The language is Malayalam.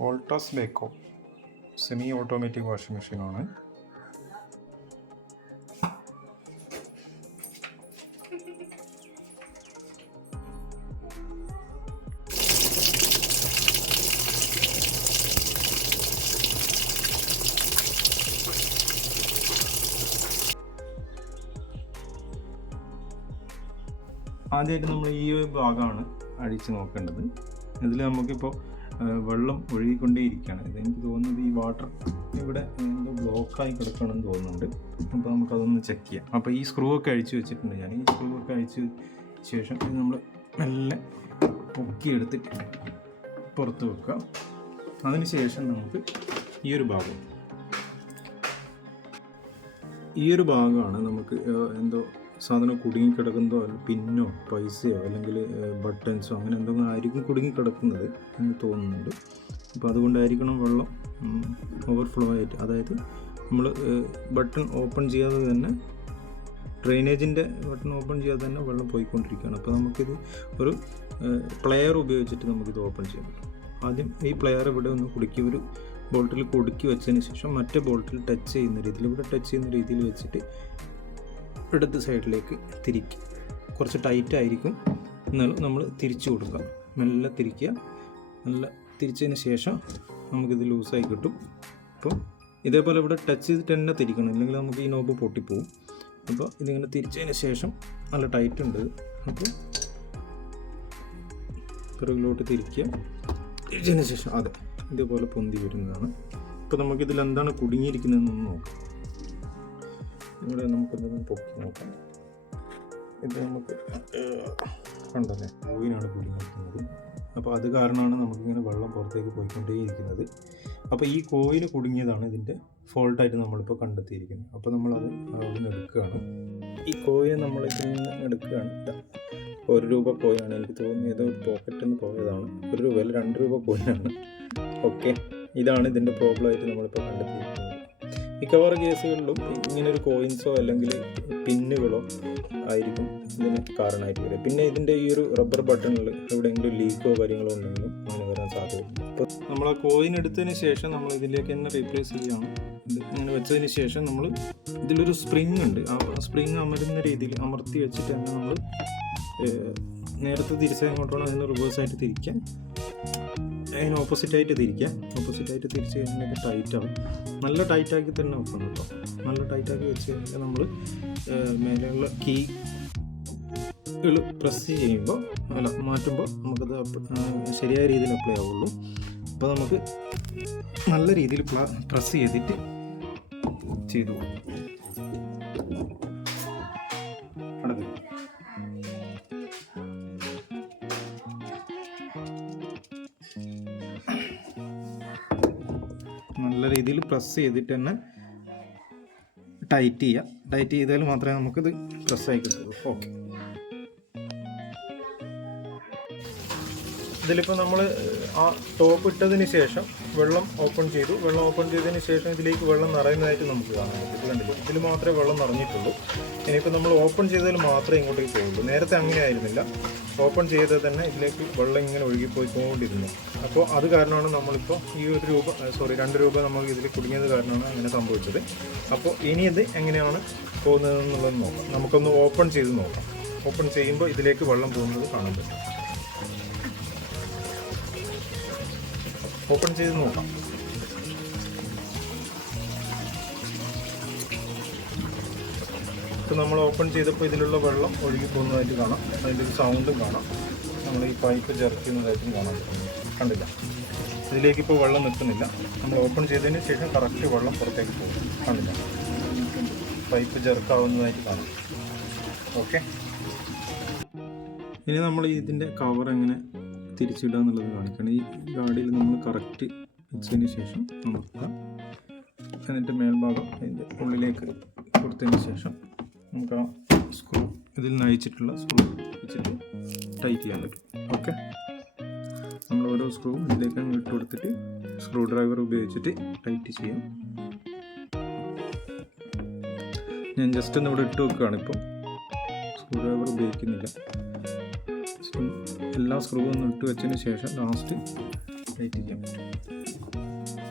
വോൾട്ടാസ് ബേക്കോ സെമി ഓട്ടോമാറ്റിക് വാഷിംഗ് മെഷീനാണ്. ആദ്യമായിട്ട് നമ്മൾ ഈ ഒരു ഭാഗമാണ് അഴിച്ച് നോക്കേണ്ടത്. ഇതിൽ നമുക്കിപ്പോൾ വെള്ളം ഒഴുകിക്കൊണ്ടേയിരിക്കുകയാണ്. ഇതെനിക്ക് തോന്നുന്നത് ഈ വാട്ടർ ഇവിടെ എന്തോ ബ്ലോക്കായി കിടക്കണമെന്ന് തോന്നുന്നുണ്ട്. അപ്പോൾ നമുക്കതൊന്ന് ചെക്ക് ചെയ്യാം. അപ്പോൾ ഈ സ്ക്രൂ ഒക്കെ അഴിച്ച് വെച്ചിട്ടുണ്ട് ഞാൻ. ഈ സ്ക്രൂ ഒക്കെ അഴിച്ച് ശേഷം ഇത് നമ്മൾ മെല്ലെ പൊക്കിയെടുത്തിട്ട് പുറത്ത് വെക്കുക. അതിന് ശേഷം നമുക്ക് ഈ ഒരു ഭാഗമാണ് നമുക്ക് എന്തോ സാധനം കുടുങ്ങിക്കിടക്കുന്നതോ പിന്നോ പൈസയോ അല്ലെങ്കിൽ ബട്ടൺസോ അങ്ങനെ എന്തെങ്കിലും ആയിരിക്കും കുടുങ്ങിക്കിടക്കുന്നത് എന്ന് തോന്നുന്നുണ്ട്. അപ്പോൾ അതുകൊണ്ടായിരിക്കണം വെള്ളം ഓവർഫ്ലോ ആയിട്ട്, അതായത് നമ്മൾ ബട്ടൺ ഓപ്പൺ ചെയ്യാതെ തന്നെ ഡ്രെയിനേജിൻ്റെ ബട്ടൺ ഓപ്പൺ ചെയ്യാതെ തന്നെ വെള്ളം പോയിക്കൊണ്ടിരിക്കുകയാണ്. അപ്പോൾ നമുക്കിത് ഒരു പ്ലെയർ ഉപയോഗിച്ചിട്ട് നമുക്കിത് ഓപ്പൺ ചെയ്യാൻ പറ്റും. ആദ്യം ഈ പ്ലെയർ ഇവിടെ ഒന്ന് ഒരു ബോൾട്ടിൽ കുടുക്കി വെച്ചതിന് ശേഷം മറ്റേ ബോൾട്ടിൽ ടച്ച് ചെയ്യുന്ന രീതിയിൽ ഇവിടെ ടച്ച് ചെയ്യുന്ന രീതിയിൽ വെച്ചിട്ട് ഇടത് സൈഡിലേക്ക് തിരിക്കുക. കുറച്ച് ടൈറ്റ് ആയിരിക്കും, എന്നാലും നമ്മൾ തിരിച്ചു കൊടുക്കുക. മെല്ലെ തിരിക്കുക. നല്ല തിരിച്ചതിന് ശേഷം നമുക്കിത് ലൂസായി കിട്ടും. അപ്പോൾ ഇതേപോലെ ഇവിടെ ടച്ച് ചെയ്തിട്ട് തന്നെ തിരിക്കണം, ഇല്ലെങ്കിൽ നമുക്ക് ഈ നോബ് പൊട്ടിപ്പോവും. അപ്പോൾ ഇതിങ്ങനെ തിരിച്ചതിന് ശേഷം നല്ല ടൈറ്റ് ഉണ്ട്. അപ്പോൾ പിറകിലോട്ട് തിരിക്കുക. തിരിച്ചതിന് ശേഷം അതെ ഇതേപോലെ പൊന്തി വരുന്നതാണ്. ഇപ്പോൾ നമുക്കിതിൽ എന്താണ് കുടുങ്ങിയിരിക്കുന്നതെന്നൊന്ന് നോക്കാം. ഇവിടെ നമുക്കൊന്ന് പൊക്കി നോക്കാം. ഇത് നമുക്ക് കണ്ടല്ലേ കോയിനാണ് കുടുങ്ങിയിരിക്കുന്നത്. അപ്പോൾ അത് കാരണമാണ് നമുക്കിങ്ങനെ വെള്ളം പുറത്തേക്ക് പോയിക്കൊണ്ടേയിരിക്കുന്നത്. അപ്പോൾ ഈ കോയിന് കുടുങ്ങിയതാണ് ഇതിൻ്റെ ഫോൾട്ടായിട്ട് നമ്മളിപ്പോൾ കണ്ടെത്തിയിരിക്കുന്നത്. അപ്പോൾ നമ്മളത് അവിടെ എടുക്കുകയാണ്. ഈ കോയിന് നമ്മളിതിൽ നിന്ന് എടുക്കുകയാണ്. ₹1 കോയിനാണ്, എനിക്ക് തോന്നുന്നു ഏതോ പോക്കറ്റിൽ നിന്ന് പോയതാണ്. ₹1 അല്ല, ₹2 കോയിനാണ്. ഓക്കെ, ഇതാണ് ഇതിൻ്റെ പ്രോബ്ലമായിട്ട് നമ്മളിപ്പോൾ കണ്ടെത്തിയിരിക്കുന്നത്. മിക്കവാറും കേസുകളിലും ഇങ്ങനൊരു കോയിൻസോ അല്ലെങ്കിൽ പിന്നുകളോ ആയിരിക്കും ഇതിന് കാരണമായിട്ട് വരിക. പിന്നെ ഇതിൻ്റെ ഈ ഒരു റബ്ബർ ബട്ടണിൽ എവിടെയെങ്കിലും ലീക്കോ കാര്യങ്ങളോ ഉണ്ടെങ്കിലും അങ്ങനെ വരാൻ സാധ്യതയുണ്ട്. അപ്പോൾ നമ്മൾ ആ കോയിൻ എടുത്തതിന് ശേഷം നമ്മൾ ഇതിലേക്ക് തന്നെ റീപ്ലേസ് ചെയ്യുകയാണ്. ഇത് അങ്ങനെ വെച്ചതിന് ശേഷം നമ്മൾ ഇതിലൊരു സ്പ്രിങ് ഉണ്ട്. ആ സ്പ്രിങ് അമരുന്ന രീതിയിൽ അമർത്തി വെച്ചിട്ട് തന്നെ നമ്മൾ നേരത്തെ തിരിച്ച് എങ്ങോട്ടാണോ അതിന് റിവേഴ്സായിട്ട് തിരിക്കാൻ, അതിന് ഓപ്പോസിറ്റായിട്ട് തിരിച്ച് കഴിഞ്ഞാൽ ടൈറ്റാവും. നല്ല ടൈറ്റാക്കി തന്നെ വെക്കണം കേട്ടോ. നല്ല ടൈറ്റാക്കി വെച്ച് കഴിഞ്ഞാൽ നമ്മൾ മേലെയുള്ള കീകൾ പ്രസ് ചെയ്യുമ്പോൾ മാറ്റുമ്പോൾ നമുക്കത് ശരിയായ രീതിയിൽ അപ്ലൈ ആവുള്ളൂ. അപ്പോൾ നമുക്ക് നല്ല രീതിയിൽ പ്രസ് ചെയ്തിട്ട് ചെയ്തു കൊടുക്കും. നല്ല രീതിയിൽ പ്രസ് ചെയ്തിട്ട് തന്നെ ടൈറ്റ് ചെയ്താൽ മാത്രമേ നമുക്കിത് പ്രസ്സായി കിട്ടുള്ളൂ. ഓക്കെ, ഇതിലിപ്പോൾ നമ്മൾ ആ ടോപ്പ് ഇട്ടതിന് ശേഷം വെള്ളം ഓപ്പൺ ചെയ്തതിന് ശേഷം ഇതിലേക്ക് വെള്ളം നിറയുന്നതായിട്ട് നമുക്ക് കാണാൻ പറ്റും. കണ്ടില്ല, ഇതിൽ മാത്രമേ വെള്ളം നിറഞ്ഞിട്ടുള്ളൂ. ഇനിയിപ്പോൾ നമ്മൾ ഓപ്പൺ ചെയ്തതിൽ മാത്രമേ ഇങ്ങോട്ടേക്ക് പോകുള്ളൂ. നേരത്തെ അങ്ങനെ ആയിരുന്നില്ല. ഓപ്പൺ ചെയ്താൽ തന്നെ ഇതിലേക്ക് വെള്ളം ഇങ്ങനെ ഒഴുകിപ്പോയിക്കൊണ്ടിരുന്നു. അപ്പോൾ അത് കാരണമാണ് നമ്മളിപ്പോൾ ഈ ₹2 നമ്മൾ ഇതിൽ കുടുങ്ങിയത് കാരണമാണ് അങ്ങനെ സംഭവിച്ചത്. അപ്പോൾ ഇനി ഇത് എങ്ങനെയാണ് പോകുന്നതെന്നുള്ളത് നോക്കാം. നമുക്കൊന്ന് ഓപ്പൺ ചെയ്ത് നോക്കാം. ഓപ്പൺ ചെയ്യുമ്പോൾ ഇതിലേക്ക് വെള്ളം പോകുന്നത് കാണാൻ പറ്റും. ഓപ്പൺ ചെയ്ത് നോക്കാം. ഇപ്പോൾ നമ്മൾ ഓപ്പൺ ചെയ്തപ്പോൾ ഇതിലുള്ള വെള്ളം ഒഴുകി പോകുന്നതായിട്ട് കാണാം. അതിൻ്റെ ഒരു സൗണ്ടും കാണാം. നമ്മൾ ഈ പൈപ്പ് ജെർക്കുന്നതായിട്ടും കാണാൻ പറ്റുന്നു. കണ്ടില്ല, ഇതിലേക്ക് ഇപ്പോൾ വെള്ളം നിൽക്കുന്നില്ല. നമ്മൾ ഓപ്പൺ ചെയ്തതിന് ശേഷം കറക്റ്റ് വെള്ളം പുറത്തേക്ക് പോകും. കണ്ടില്ല, പൈപ്പ് ജെർക്കാവുന്നതായിട്ട് കാണാം. ഓക്കെ, ഇനി നമ്മൾ ഇതിൻ്റെ കവർ എങ്ങനെ തിരിച്ചിടുക എന്നുള്ളത് കാണിക്കണം. ഈ ഗാഡിയിൽ നമ്മൾ കറക്റ്റ് വെച്ചതിന് ശേഷം നമുക്ക് എന്നിട്ട് മേൽഭാഗം അതിൻ്റെ ഉള്ളിലേക്ക് കൊടുത്തതിന് ശേഷം നമുക്ക് ആ സ്ക്രൂ ഇതിൽ നിന്ന് അഴിച്ചിട്ടുള്ള സ്ക്രൂ വെച്ചിട്ട് ടൈറ്റ് ചെയ്യാൻ പറ്റും. ഓക്കെ, നമ്മൾ ഓരോ സ്ക്രൂവും ഇതിലേക്ക് അങ്ങ് ഇട്ട് കൊടുത്തിട്ട് സ്ക്രൂ ഡ്രൈവർ ഉപയോഗിച്ചിട്ട് ടൈറ്റ് ചെയ്യാം. ഞാൻ ജസ്റ്റ് ഒന്ന് ഇവിടെ ഇട്ട് വെക്കുകയാണ്. ഇപ്പോൾ സ്ക്രൂ ഡ്രൈവർ ഉപയോഗിക്കുന്നില്ല. എല്ലാ സ്ക്രൂവും ഒന്ന് ഇട്ട് വെച്ചതിന് ശേഷം ലാസ്റ്റ് ടൈറ്റ് ചെയ്യാൻ പറ്റും.